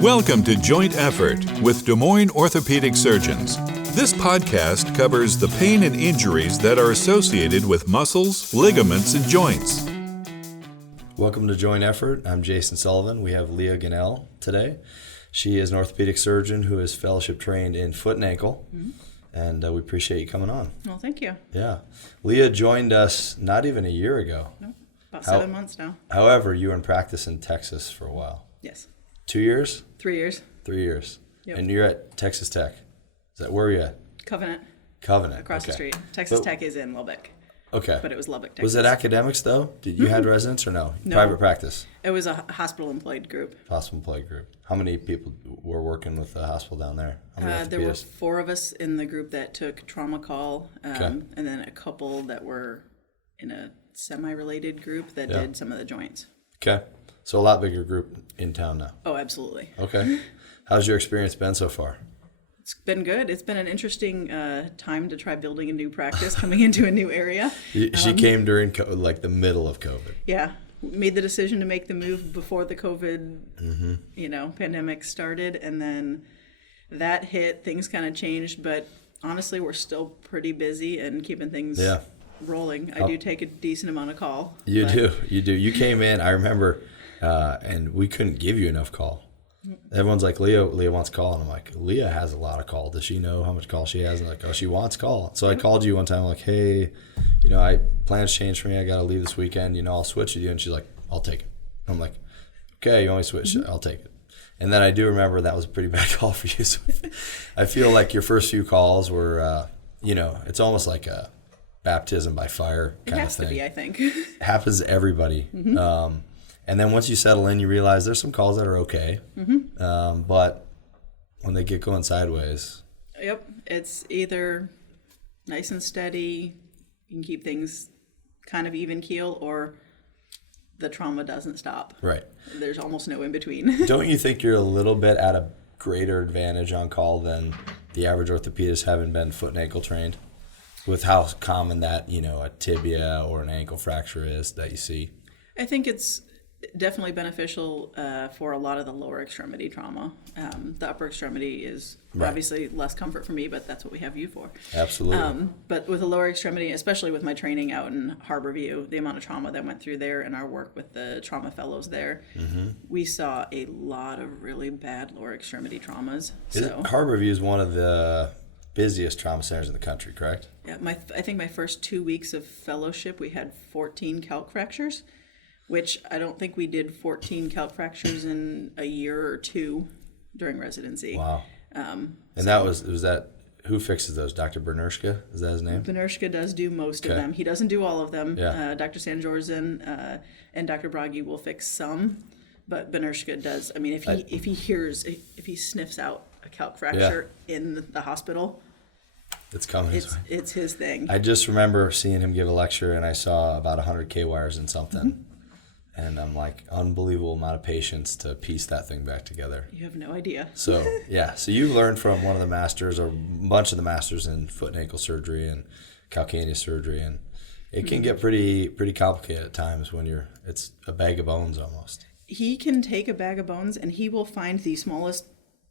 Welcome to Joint Effort with Des Moines orthopedic surgeons. This podcast covers the pain and injuries that are associated with muscles, ligaments, and joints. Welcome to Joint Effort. I'm Jason Sullivan. We have Lea Gunnell today. She is an orthopedic surgeon who is fellowship trained in foot and ankle, and we appreciate you coming on. Well, thank you. Yeah. Lea joined us not even a year ago. Nope. About 7 months now. However, you were in practice in Texas for a while. Yes. 2 years? 3 years. 3 years. Yep. And you're at Texas Tech. Is that where are you at? Covenant. Across the street. Texas Tech is in Lubbock. Okay. But it was Lubbock, Texas. Was it academics, though? Did you had residents or no? No. Private practice? It was a hospital-employed group. Hospital-employed group. How many people were working with the hospital down there? How many There were orthopedists? 4 of us in the group that took trauma call, and then a couple that were in a semi-related group that did some of the joints. Okay. So a lot bigger group in town now. Oh, absolutely. Okay. How's your experience been so far? It's been good. It's been an interesting time to try building a new practice, coming into a new area. She came during the middle of COVID. Yeah. Made the decision to make the move before the COVID, pandemic started, and then that hit. Things kind of changed, but honestly, we're still pretty busy and keeping things rolling. I do take a decent amount of call. You do. You came in, I remember, and we couldn't give you enough call. Everyone's like, Lea wants call. And I'm like, Lea has a lot of call. Does she know how much call she has? And like, oh, she wants call. So I called you one time, like, hey, I plans changed for me. I got to leave this weekend. I'll switch with you. And she's like, I'll take it. I'm like, okay, you want me to switch? I'll take it. And then I do remember that was a pretty bad call for you. So I feel like your first few calls were, it's almost like a baptism by fire kind of thing. It has to be, I think. It happens to everybody. And then once you settle in, you realize there's some calls that are okay. But when they get going sideways. Yep. It's either nice and steady, you can keep things kind of even keel, or the trauma doesn't stop. Right. There's almost no in between. Don't you think you're a little bit at a greater advantage on call than the average orthopedist, having been foot and ankle trained? With how common that, a tibia or an ankle fracture is that you see? I think it's definitely beneficial for a lot of the lower extremity trauma. The upper extremity is obviously less comfort for me, but that's what we have you for. Absolutely. But with the lower extremity, especially with my training out in Harborview, the amount of trauma that went through there and our work with the trauma fellows there, we saw a lot of really bad lower extremity traumas. Harborview is one of the busiest trauma centers in the country, correct? Yeah, I think my first 2 weeks of fellowship, we had 14 calc fractures, which I don't think we did 14 calc fractures in a year or two during residency. Wow. That was that, who fixes those? Dr. Bernershka? Is that his name? Bernershka does do most of them. He doesn't do all of them. Yeah. Dr. Sanjorzen and Dr. Bragi will fix some, but Bernershka does. I mean, if he sniffs out a calc fracture in the hospital, it's coming. It's his thing. I just remember seeing him give a lecture, and I saw about 100 K-wires in something. And I'm like, unbelievable amount of patience to piece that thing back together. You have no idea. So, so you learned from one of the masters, or a bunch of the masters in foot and ankle surgery and calcaneus surgery, and it can get pretty complicated at times when it's a bag of bones almost. He can take a bag of bones and he will find the smallest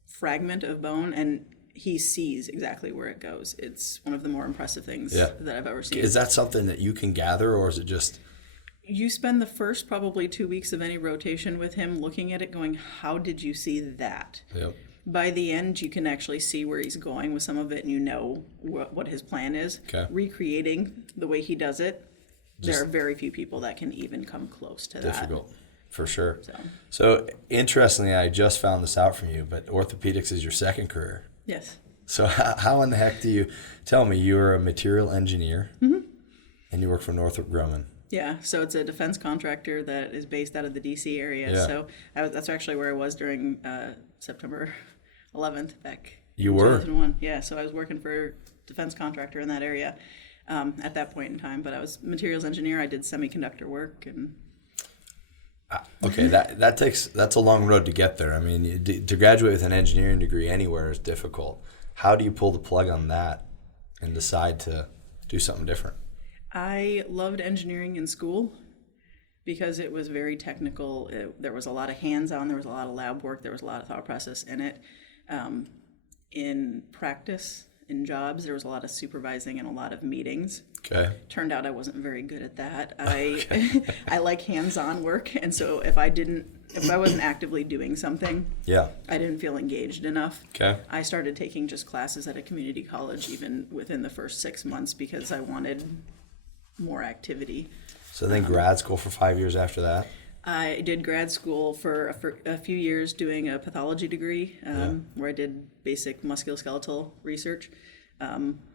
fragment of bone, and he sees exactly where it goes. It's one of the more impressive things that I've ever seen. Is that something that you can gather, or is it just... You spend the first probably 2 weeks of any rotation with him looking at it going, how did you see that? Yep. By the end, you can actually see where he's going with some of it, and you know what his plan is. Okay. Recreating the way he does it, there are very few people that can even come close to that. Difficult, for sure. So interestingly, I just found this out from you, but orthopedics is your second career. Yes. So how in the heck do you, tell me, you're a material engineer, and you work for Northrop Grumman. Yeah, so it's a defense contractor that is based out of the D.C. area. Yeah. So that's actually where I was during September 11th back in 2001. Yeah, so I was working for a defense contractor in that area at that point in time. But I was materials engineer. I did semiconductor work. And okay, that's a long road to get there. I mean, to graduate with an engineering degree anywhere is difficult. How do you pull the plug on that and decide to do something different? I loved engineering in school, Because it was very technical. There was a lot of hands-on, there was a lot of lab work, there was a lot of thought process in it. In practice, in jobs, there was a lot of supervising and a lot of meetings. Okay. Turned out I wasn't very good at that. I like hands-on work, and so if I wasn't actively doing something, I didn't feel engaged enough. Okay. I started taking just classes at a community college even within the first 6 months because I wanted more activity. So then grad school for 5 years after that? I did grad school for a few years doing a pathology degree where I did basic musculoskeletal research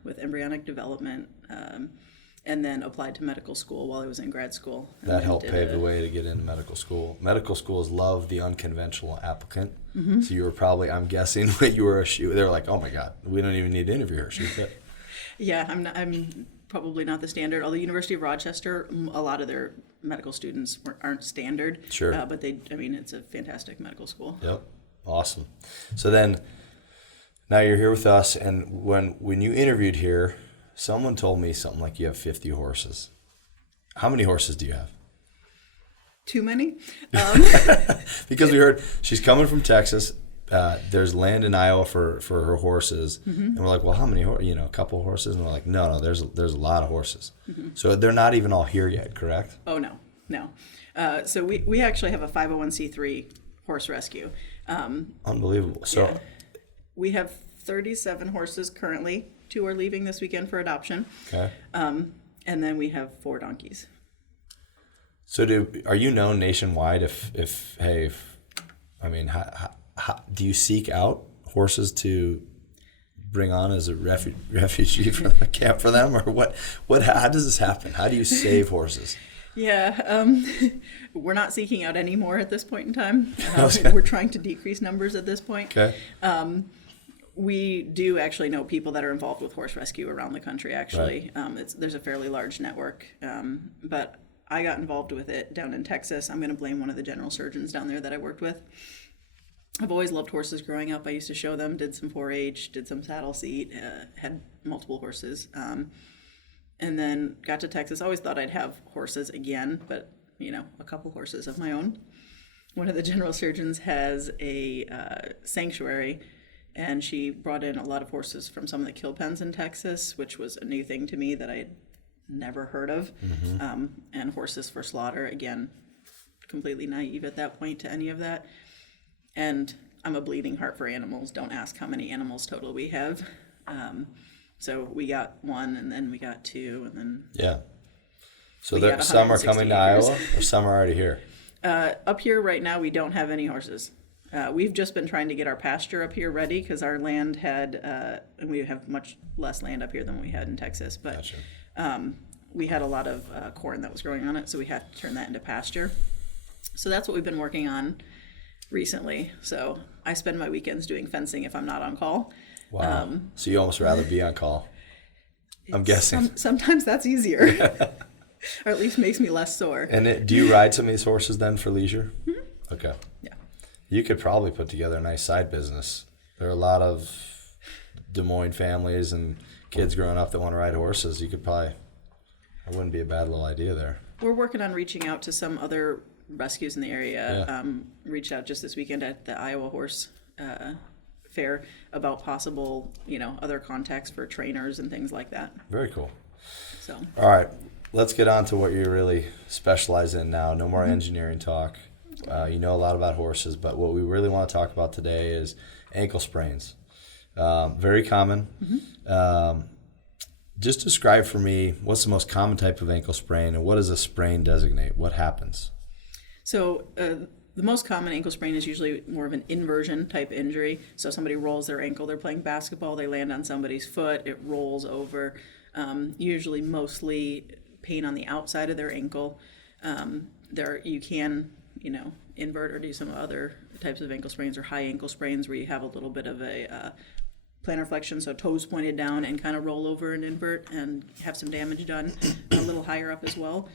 with embryonic development and then applied to medical school while I was in grad school. That helped pave the way to get into medical school. Medical schools love the unconventional applicant. Mm-hmm. So you were probably, I'm guessing, when you were they were like, oh my God, we don't even need to interview her. She's fit. Yeah, I'm probably not the standard. Although University of Rochester, a lot of their medical students aren't standard. Sure. But it's a fantastic medical school. Yep. Awesome. So then, now you're here with us, and when you interviewed here, someone told me something like you have 50 horses. How many horses do you have? Too many. Because we heard she's coming from Texas. There's land in Iowa for her horses, mm-hmm. and we're like, well, how many horses? A couple horses, and we're like, no, there's a lot of horses. Mm-hmm. So they're not even all here yet, correct? Oh no. So we actually have a 501c3 horse rescue. Unbelievable. So we have 37 horses currently. 2 are leaving this weekend for adoption. Okay. And then we have 4 donkeys. So are you known nationwide? How, do you seek out horses to bring on as a refugee for the camp for them, or what? How does this happen? How do you save horses? Yeah, we're not seeking out any more at this point in time. Okay. We're trying to decrease numbers at this point. Okay. We do actually know people that are involved with horse rescue around the country, actually. Right. There's a fairly large network, but I got involved with it down in Texas. I'm going to blame one of the general surgeons down there that I worked with. I've always loved horses growing up. I used to show them, did some 4-H, did some saddle seat, had multiple horses. And then got to Texas. Always thought I'd have horses again, but, a couple horses of my own. One of the general surgeons has a sanctuary, and she brought in a lot of horses from some of the kill pens in Texas, which was a new thing to me that I had never heard of. Mm-hmm. And horses for slaughter, again, completely naive at that point to any of that. And I'm a bleeding heart for animals. Don't ask how many animals total we have. So we got 1, and then we got 2, and then... Yeah. So some are coming to Iowa, or some are already here? Up here right now, we don't have any horses. We've just been trying to get our pasture up here ready because our land and we have much less land up here than we had in Texas. But gotcha. We had a lot of corn that was growing on it, so we had to turn that into pasture. So that's what we've been working on recently. So I spend my weekends doing fencing if I'm not on call. Wow. So you almost rather be on call, I'm guessing. Sometimes that's easier. Or at least makes me less sore. And do you ride some of these horses then for leisure? Mm-hmm. Okay. Yeah. You could probably put together a nice side business. There are a lot of Des Moines families and kids growing up that want to ride horses. You could probably, that wouldn't be a bad little idea there. We're working on reaching out to some other rescues in the area. Yeah. Reached out just this weekend at the Iowa Horse Fair about possible, other contacts for trainers and things like that. Very cool. So. All right, let's get on to what you really specialize in now. No more engineering talk. You know a lot about horses, but what we really want to talk about today is ankle sprains. Very common. Mm-hmm. Just describe for me what's the most common type of ankle sprain, and what does a sprain designate? What happens? So the most common ankle sprain is usually more of an inversion type injury. So somebody rolls their ankle, they're playing basketball, they land on somebody's foot, it rolls over. Usually mostly pain on the outside of their ankle. You can, invert or do some other types of ankle sprains or high ankle sprains where you have a little bit of a plantar flexion, so toes pointed down and kind of roll over and invert and have some damage done a little higher up as well.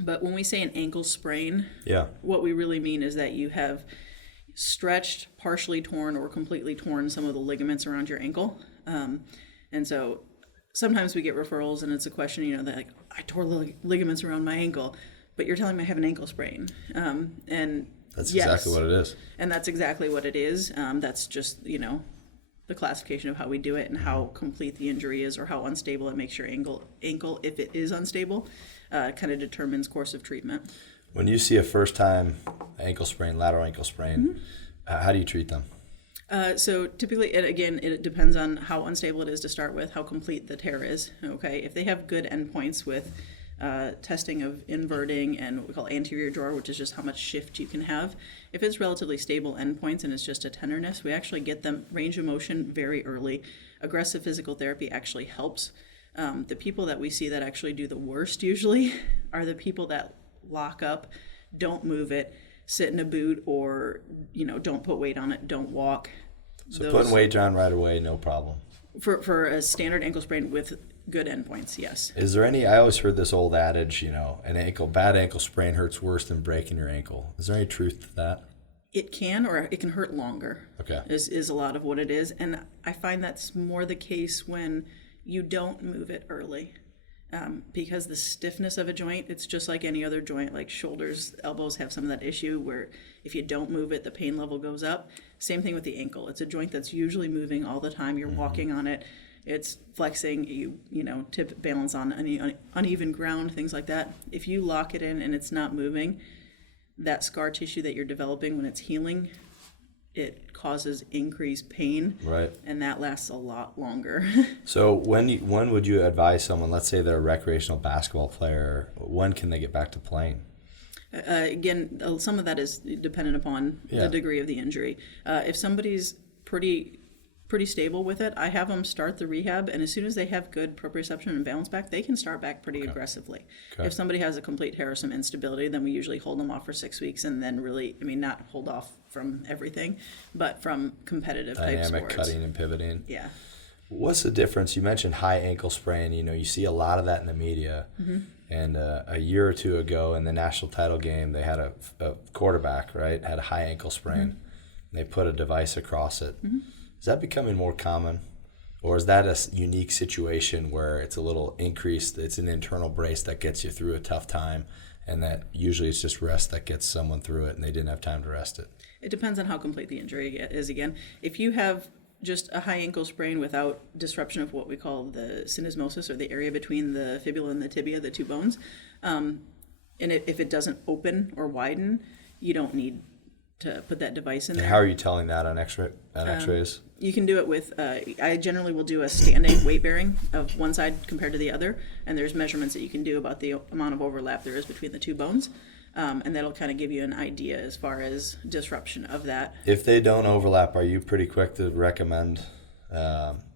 But when we say an ankle sprain, what we really mean is that you have stretched, partially torn, or completely torn some of the ligaments around your ankle. And so sometimes we get referrals and it's a question, that I tore ligaments around my ankle. but you're telling me I have an ankle sprain. And that's yes, exactly what it is. And that's exactly what it is. That's just, the classification of how we do it and how complete the injury is or how unstable it makes your ankle, if it is unstable, kind of determines course of treatment. When you see a first-time ankle sprain, lateral ankle sprain, how do you treat them? So typically, it depends on how unstable it is to start with, how complete the tear is. Okay, if they have good endpoints with testing of inverting and what we call anterior drawer, which is just how much shift you can have. If it's relatively stable endpoints and it's just a tenderness, we actually get them range of motion very early. Aggressive physical therapy actually helps. The people that we see that actually do the worst usually are the people that lock up, don't move it, sit in a boot, or don't put weight on it, don't walk. So putting weight on right away, no problem. For a standard ankle sprain with good endpoints, yes. Is there any? I always heard this old adage, bad ankle sprain hurts worse than breaking your ankle. Is there any truth to that? It can, or it can hurt longer. Okay. Is a lot of what it is, and I find that's more the case when you don't move it early. Because the stiffness of a joint, it's just like any other joint, like shoulders, elbows have some of that issue where if you don't move it, the pain level goes up. Same thing with the ankle. It's a joint that's usually moving all the time. You're walking on it. It's flexing. You tip balance on uneven ground, things like that. If you lock it in and it's not moving, that scar tissue that you're developing when it's healing, it causes increased pain, right? And that lasts a lot longer. So when would you advise someone, let's say they're a recreational basketball player, when can they get back to playing? Again, some of that is dependent upon the degree of the injury. If somebody's pretty stable with it, I have them start the rehab, and as soon as they have good proprioception and balance back, they can start back pretty aggressively. Okay. If somebody has a complete tear or some instability, then we usually hold them off for 6 weeks, and then really, not hold off from everything, but from competitive type sports. Dynamic cutting and pivoting. Yeah. What's the difference? You mentioned high ankle sprain. You see a lot of that in the media. Mm-hmm. And a year or two ago in the national title game, they had a quarterback, right, had a high ankle sprain. Mm-hmm. They put a device across it. Mm-hmm. Is that becoming more common? Or is that a unique situation where it's a little increased, it's an internal brace that gets you through a tough time, and that usually it's just rest that gets someone through it and they didn't have time to rest it? It depends on how complete the injury is again. If you have just a high ankle sprain without disruption of what we call the syndesmosis, or the area between the fibula and the tibia, the two bones, and if it doesn't open or widen, you don't need to put that device in there. And how are you telling that on x-rays? You can do it with, I generally will do a standing weight bearing of one side compared to the other, and there's measurements that you can do about the amount of overlap there is between the two bones, and that'll kind of give you an idea as far as disruption of that. If they don't overlap, are you pretty quick to recommend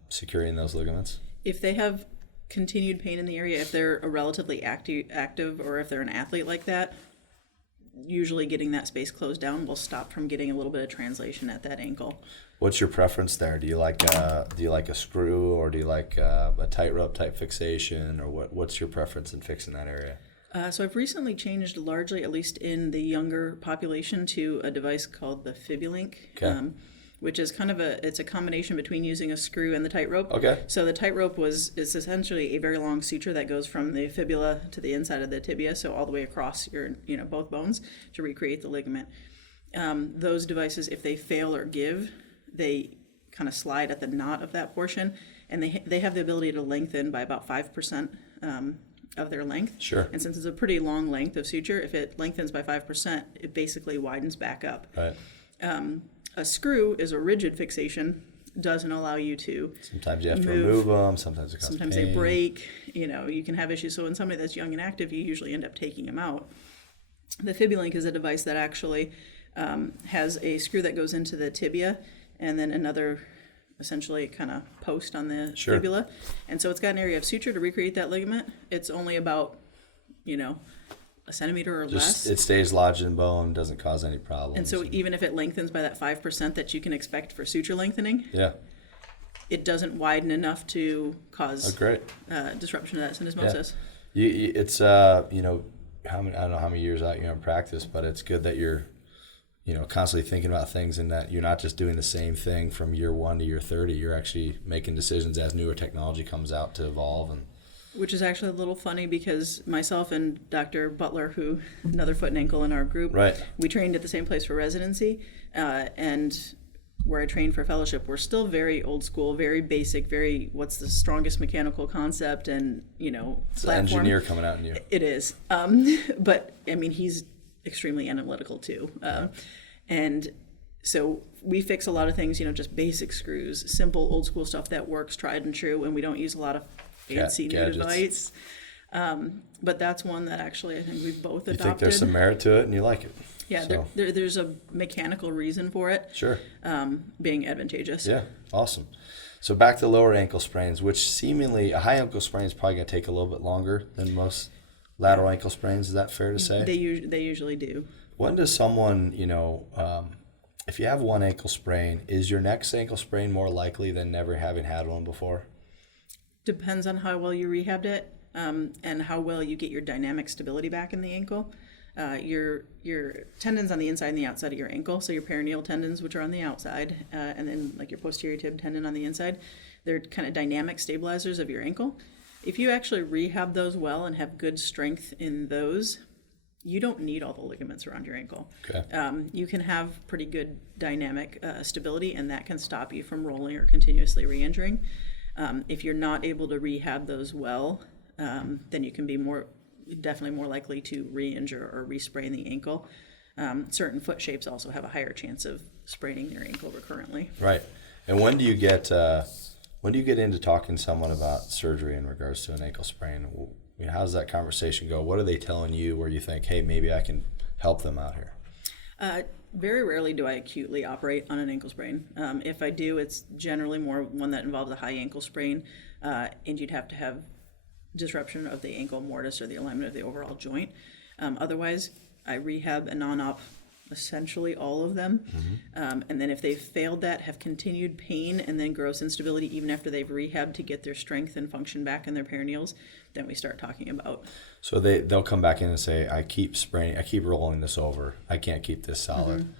securing those ligaments? If they have continued pain in the area, if they're a relatively active or if they're an athlete like that, usually getting that space closed down will stop from getting a little bit of translation at that ankle. What's your preference there? Do you like a screw, or do you like a tightrope type fixation, or what's your preference in fixing that area? So I've recently changed largely, at least in the younger population, to a device called the FibuLink, which is it's a combination between using a screw and the tightrope. Okay. So the tightrope is essentially a very long suture that goes from the fibula to the inside of the tibia, so all the way across your both bones to recreate the ligament. Those devices, if they fail or give, they kind of slide at the knot of that portion, and they have the ability to lengthen by about 5%. Of their length. Sure. And since it's a pretty long length of suture, if it lengthens by 5%, it basically widens back up. Right. A screw is a rigid fixation, doesn't allow you to Sometimes you have to remove them, sometimes it causes Sometimes pain. They break, you can have issues. So in somebody that's young and active, you usually end up taking them out. The FibuLink is a device that actually has a screw that goes into the tibia and then another essentially kind of post on the fibula. And so it's got an area of suture to recreate that ligament. It's only about, a centimeter or less. It stays lodged in bone, doesn't cause any problems. And so even if it lengthens by that 5% that you can expect for suture lengthening, it doesn't widen enough to cause disruption of that syndesmosis. Yeah. It's, I don't know how many years out you're in practice, but it's good that you're constantly thinking about things, and that you're not just doing the same thing from year 1 to year 30. You're actually making decisions as newer technology comes out to evolve. And Which is actually a little funny because myself and Dr. Butler, who another foot and ankle in our group, we trained at the same place for residency, and where I trained for fellowship, we're still very old school, very basic, very what's the strongest mechanical concept, and it's the engineer coming out in you. It is, but I mean he's extremely analytical too, and so we fix a lot of things, just basic screws, simple old school stuff that works, tried and true, and we don't use a lot of fancy new device. But that's one that actually I think we've both adopted. You think there's some merit to it and you like it. Yeah, so. There's a mechanical reason for it. Sure. Being advantageous. Yeah, awesome. So back to lower ankle sprains, which seemingly a high ankle sprain is probably going to take a little bit longer than most lateral ankle sprains. Is that fair to say? They usually do. When does someone, if you have one ankle sprain, is your next ankle sprain more likely than never having had one before? Depends on how well you rehabbed it, and how well you get your dynamic stability back in the ankle. Your tendons on the inside and the outside of your ankle, so your peroneal tendons, which are on the outside, and then like your posterior tib tendon on the inside, they're kind of dynamic stabilizers of your ankle. If you actually rehab those well and have good strength in those, you don't need all the ligaments around your ankle. Okay. You can have pretty good dynamic stability, and that can stop you from rolling or continuously re-injuring. If you're not able to rehab those well, then you can be definitely more likely to re-injure or re-sprain the ankle. Certain foot shapes also have a higher chance of spraining your ankle recurrently. Right. And when do you get into talking to someone about surgery in regards to an ankle sprain? How does that conversation go? What are they telling you where you think, hey, maybe I can help them out here? Very rarely do I acutely operate on an ankle sprain. If I do, it's generally more one that involves a high ankle sprain, and you'd have to have disruption of the ankle mortise or the alignment of the overall joint. Otherwise, I rehab and non-op essentially all of them. And then if they've failed that, have continued pain and then gross instability even after they've rehabbed to get their strength and function back in their peroneals, then we start talking about. So they'll come back in and say, I keep spraining, I keep rolling this over, I can't keep this solid.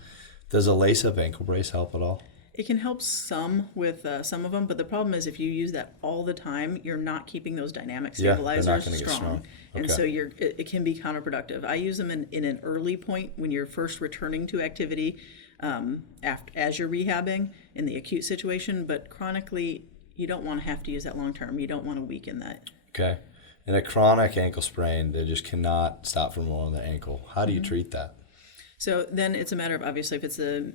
Does a lace-up ankle brace help at all? It can help some with some of them, but the problem is if you use that all the time, you're not keeping those dynamic stabilizers strong. Okay. And so it can be counterproductive. I use them in an early point when you're first returning to activity as you're rehabbing in the acute situation, but chronically, you don't want to have to use that long term. You don't want to weaken that. Okay. In a chronic ankle sprain, they just cannot stop from rolling the ankle. How do you treat that? So then it's a matter of, obviously, if it's the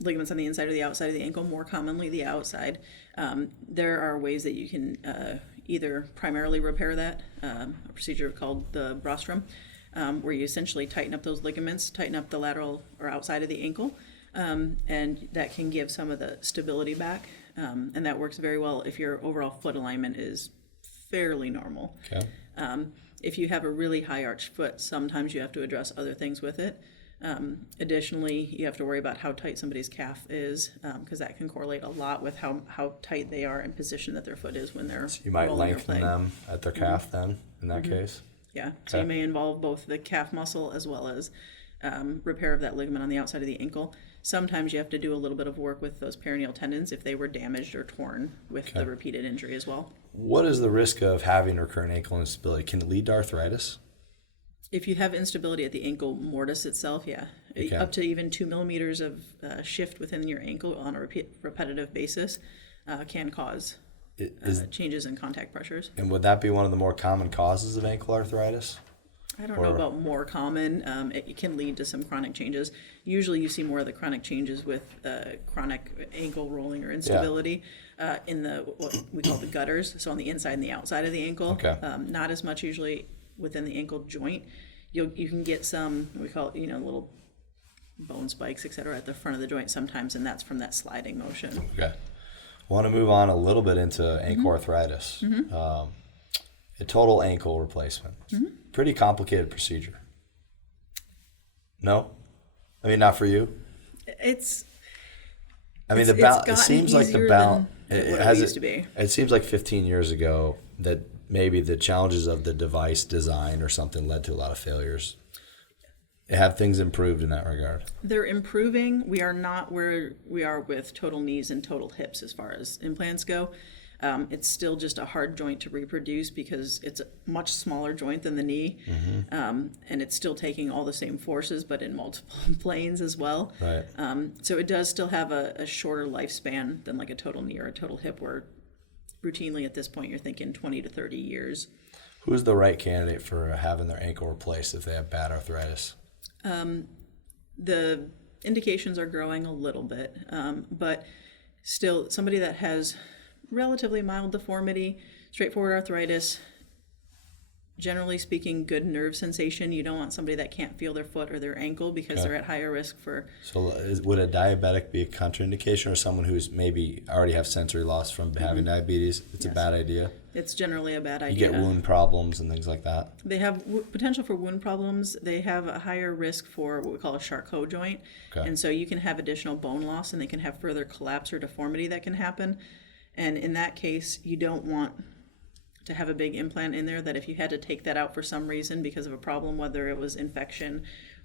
ligaments on the inside or the outside of the ankle, more commonly the outside, there are ways that you can either primarily repair that, a procedure called the rostrum, where you essentially tighten up those ligaments, tighten up the lateral or outside of the ankle, and that can give some of the stability back, and that works very well if your overall foot alignment is fairly normal. Okay. If you have a really high arched foot, sometimes you have to address other things with it. Additionally, you have to worry about how tight somebody's calf is, because that can correlate a lot with how tight they are and position that their foot is when they're so you might lengthen them at their calf then, in that case? Yeah, so you may involve both the calf muscle as well as repair of that ligament on the outside of the ankle. Sometimes you have to do a little bit of work with those peroneal tendons if they were damaged or torn with the repeated injury as well. What is the risk of having recurrent ankle instability? Can it lead to arthritis? If you have instability at the ankle mortise itself, up to even 2 millimeters of shift within your ankle on a repetitive basis can cause changes in contact pressures. And would that be one of the more common causes of ankle arthritis? I don't know about more common. It can lead to some chronic changes. Usually you see more of the chronic changes with chronic ankle rolling or instability in what we call the gutters, so on the inside and the outside of the ankle. Okay. Not as much usually within the ankle joint. You can get some, we call it, little bone spikes, et cetera, at the front of the joint sometimes, and that's from that sliding motion. Okay. I want to move on a little bit into ankle arthritis. A total ankle replacement. Pretty complicated procedure. No? I mean, not for you? It seems like the balance. It seems like 15 years ago that maybe the challenges of the device design or something led to a lot of failures. Have things improved in that regard? They're improving. We are not where we are with total knees and total hips as far as implants go. It's still just a hard joint to reproduce because it's a much smaller joint than the knee, and it's still taking all the same forces, but in multiple planes as well. Right. So it does still have a shorter lifespan than like a total knee or a total hip, where routinely at this point you're thinking 20 to 30 years. Who's the right candidate for having their ankle replaced if they have bad arthritis? The indications are growing a little bit, but still somebody that has relatively mild deformity, straightforward arthritis, generally speaking, good nerve sensation. You don't want somebody that can't feel their foot or their ankle because they're at higher risk for... So would a diabetic be a contraindication, or someone who's maybe already have sensory loss from having diabetes? It's a bad idea? It's generally a bad idea. You get wound problems and things like that? They have potential for wound problems. They have a higher risk for what we call a Charcot joint. And so you can have additional bone loss, and they can have further collapse or deformity that can happen. And in that case, you don't want to have a big implant in there that if you had to take that out for some reason because of a problem, whether it was infection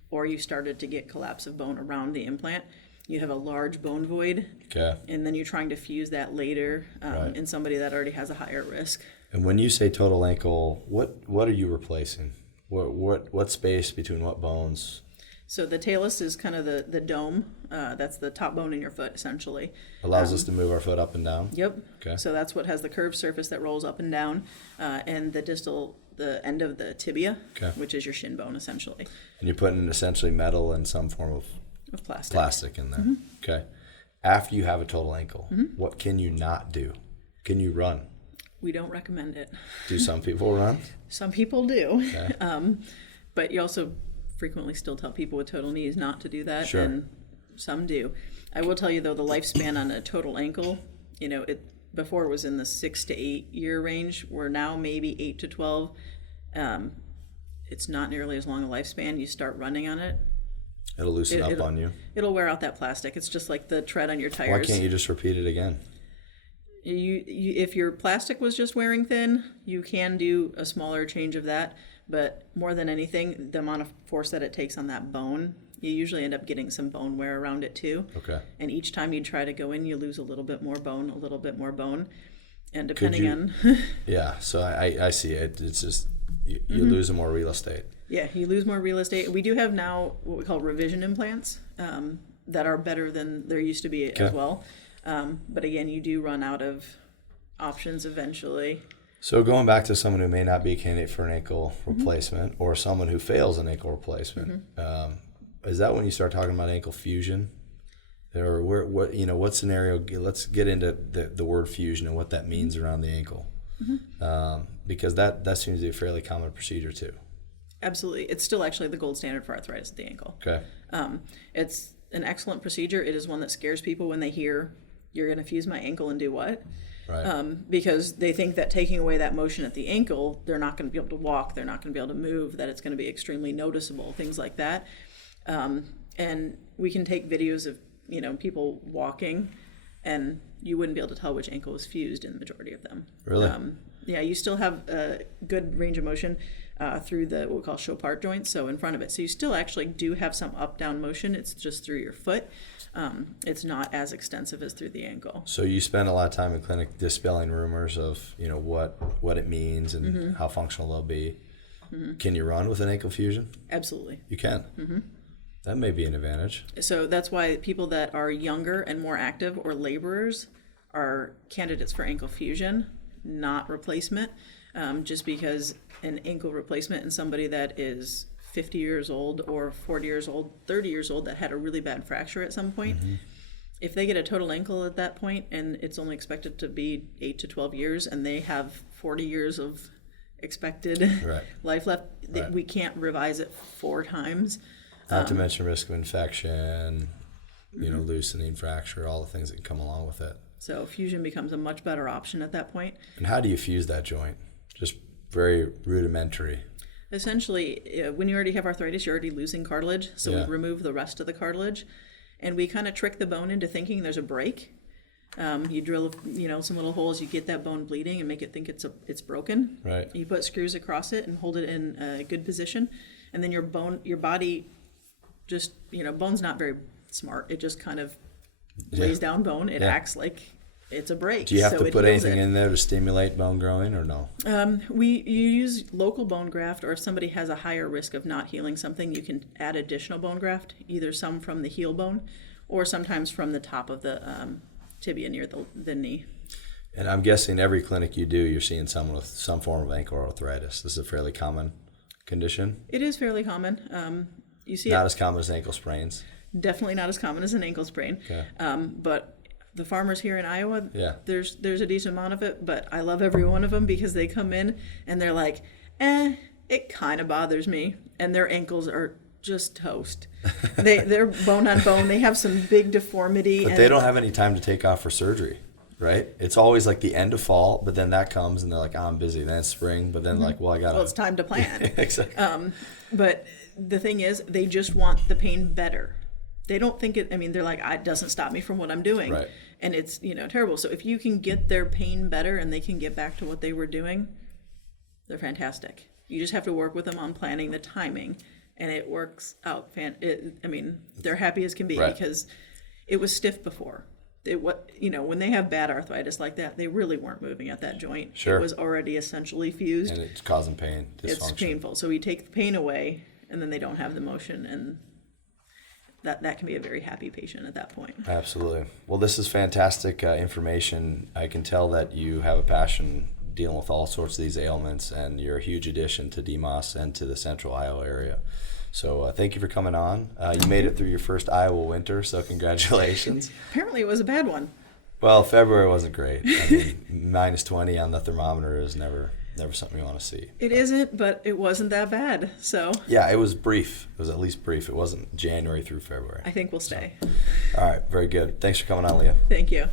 or you started to get collapse of bone around the implant, you have a large bone void, and then you're trying to fuse that later in somebody that already has a higher risk. And when you say total ankle, what are you replacing? What space between what bones? So the talus is kind of the dome. That's the top bone in your foot, essentially. Allows us to move our foot up and down? Yep. Okay. So that's what has the curved surface that rolls up and down, and the end of the tibia, which is your shin bone, essentially. And you're putting essentially metal and some form of plastic in there. Okay. After you have a total ankle, what can you not do? Can you run? We don't recommend it. Do some people run? Some people do. Okay. But you also frequently still tell people with total knees not to do that, and some do. I will tell you though, the lifespan on a total ankle, before it was in the 6 to 8 year range. We're now maybe 8 to 12. It's not nearly as long a lifespan. You start running on it, it'll loosen up on you. It'll wear out that plastic. It's just like the tread on your tires. Why can't you just repeat it again? You if your plastic was just wearing thin, you can do a smaller change of that. But more than anything, the amount of force that it takes on that bone, you usually end up getting some bone wear around it too. Okay. And each time you try to go in, you lose a little bit more bone, a little bit more bone. And depending on... Yeah, so I see it. It's just, you lose more real estate. Yeah, you lose more real estate. We do have now what we call revision implants that are better than there used to be as well. But again, you do run out of options eventually. So going back to someone who may not be a candidate for an ankle replacement, or someone who fails an ankle replacement, is that when you start talking about ankle fusion? Or what scenario? Let's get into the word fusion and what that means around the ankle, because that seems to be a fairly common procedure too. Absolutely, it's still actually the gold standard for arthritis of the ankle. Okay, it's an excellent procedure. It is one that scares people when they hear you're going to fuse my ankle and do what? Right. Because they think that taking away that motion at the ankle, they're not going to be able to walk, they're not going to be able to move, that it's going to be extremely noticeable, things like that. And we can take videos of people walking, and you wouldn't be able to tell which ankle was fused in the majority of them. Really? Yeah, you still have a good range of motion through the what we call Chopard joint, so in front of it. So you still actually do have some up-down motion. It's just through your foot. It's not as extensive as through the ankle. So you spend a lot of time in clinic dispelling rumors of what it means and how functional they'll be. Can you run with an ankle fusion? Absolutely. You can? That may be an advantage. So that's why people that are younger and more active or laborers are candidates for ankle fusion, not replacement, just because an ankle replacement in somebody that is 50 years old or 40 years old, 30 years old that had a really bad fracture at some point, if they get a total ankle at that point and it's only expected to be 8 to 12 years and they have 40 years of expected life left, we can't revise it 4 times. Not to mention risk of infection, loosening, fracture, all the things that can come along with it. So fusion becomes a much better option at that point. And how do you fuse that joint? Just very rudimentary. Essentially, when you already have arthritis, you're already losing cartilage, so we remove the rest of the cartilage, and we kind of trick the bone into thinking there's a break. You drill, some little holes, you get that bone bleeding and make it think it's broken. Right. You put screws across it and hold it in a good position, and then your body just, bone's not very smart. It just kind of lays down bone. It acts like it's a break. Do you have to put anything in there to stimulate bone growing or no? You use local bone graft, or if somebody has a higher risk of not healing something, you can add additional bone graft, either some from the heel bone or sometimes from the top of the tibia near the knee. And I'm guessing every clinic you do, you're seeing someone with some form of ankle arthritis. This is a fairly common condition? It is fairly common. You see not as common as ankle sprains? Definitely not as common as an ankle sprain. Okay. But the farmers here in Iowa, yeah, there's a decent amount of it, but I love every one of them because they come in and they're like, it kind of bothers me. And their ankles are just toast. They're bone on bone. They have some big deformity. But they don't have any time to take off for surgery, right? It's always like the end of fall, but then that comes and they're like, I'm busy. Then it's spring, but then like, well, I got to. Well, it's time to plan. Exactly. But the thing is, they just want the pain better. They don't think they're like, it doesn't stop me from what I'm doing. Right. And it's, terrible. So if you can get their pain better and they can get back to what they were doing, they're fantastic. You just have to work with them on planning the timing, and it works out. They're happy as can be, right, because it was stiff before. When they have bad arthritis like that, they really weren't moving at that joint. Sure. It was already essentially fused. And it's causing pain, dysfunction. It's painful. So we take the pain away, and then they don't have the motion, and that can be a very happy patient at that point. Absolutely. Well, this is fantastic information. I can tell that you have a passion dealing with all sorts of these ailments, and you're a huge addition to DMOS and to the central Iowa area. So thank you for coming on. You made it through your first Iowa winter, so congratulations. Apparently it was a bad one. Well, February wasn't great. Minus 20 on the thermometer is never something you want to see. It isn't, but it wasn't that bad. So yeah, it was brief. It was at least brief. It wasn't January through February. I think we'll stay. So, all right, very good. Thanks for coming on, Lea. Thank you.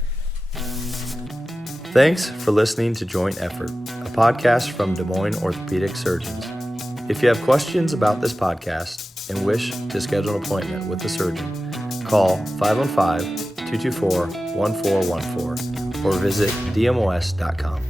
Thanks for listening to Joint Effort, a podcast from Des Moines Orthopaedic Surgeons. If you have questions about this podcast and wish to schedule an appointment with the surgeon, call 515-224-1414 or visit dmos.com.